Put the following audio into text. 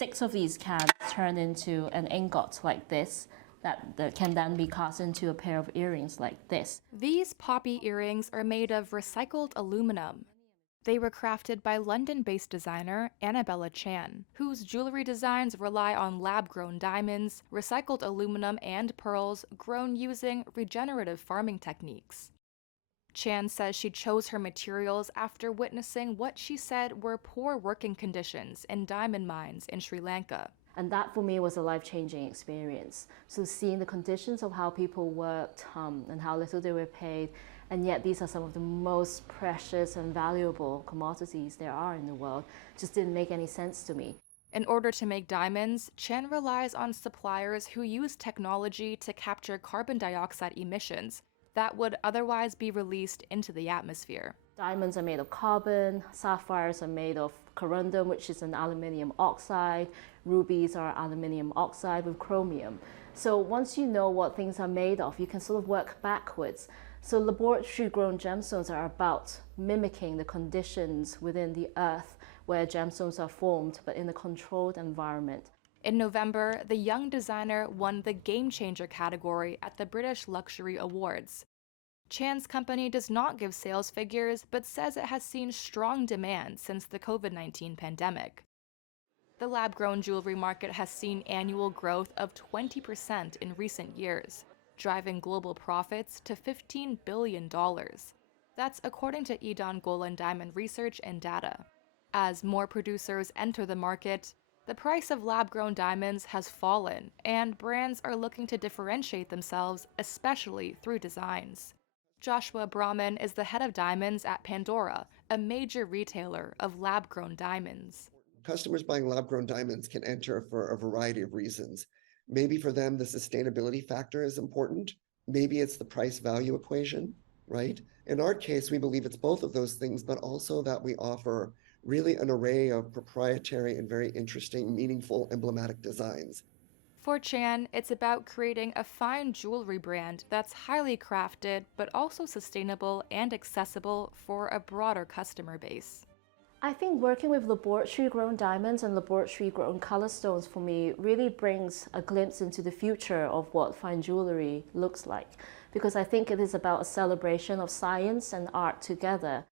6 of these can turn into an ingot like this that can then be cast into a pair of earrings like this. These poppy earrings are made of recycled aluminum. They were crafted by London-based designer Anbaela Chan, whose jewelry designs rely on lab-grown diamonds, recycled aluminum, and pearls grown using regenerative farming techniques. Chan says she chose her materials after witnessing what she said were poor working conditions in diamond mines in Sri Lanka. And that for me was a life-changing experience. So seeing the conditions of how people worked and how little they were paid, and yet these are some of the most precious and valuable commodities there are in the world, just didn't make any sense to me. In order to make diamonds, Chan relies on suppliers who use technology to capture carbon dioxide emissions that would otherwise be released into the atmosphere. Diamonds are made of carbon, sapphires are made of corundum, which is an aluminium oxide, rubies are aluminium oxide with chromium. So once you know what things are made of, you can sort of work backwards. So laboratory-grown gemstones are about mimicking the conditions within the earth where gemstones are formed, but in a controlled environment. In November, the young designer won the Game Changer category at the British Luxury Awards. Chan's company does not give sales figures, but says it has seen strong demand since the COVID-19 pandemic. The lab-grown jewelry market has seen annual growth of 20% in recent years, driving global profits to $15 billion. That's according to Edan Golan Diamond Research and Data. As more producers enter the market, the price of lab-grown diamonds has fallen, and brands are looking to differentiate themselves, especially through designs. Joshua Brahman is the head of diamonds at Pandora, a major retailer of lab-grown diamonds. Customers buying lab-grown diamonds can enter for a variety of reasons. Maybe for them, the sustainability factor is important. Maybe it's the price-value equation, right? In our case, we believe it's both of those things, but also that we offer really an array of proprietary and very interesting, meaningful, emblematic designs. For Chan, it's about creating a fine jewelry brand that's highly crafted, but also sustainable and accessible for a broader customer base. I think working with laboratory-grown diamonds and laboratory-grown color stones for me really brings a glimpse into the future of what fine jewelry looks like, because I think it is about a celebration of science and art together.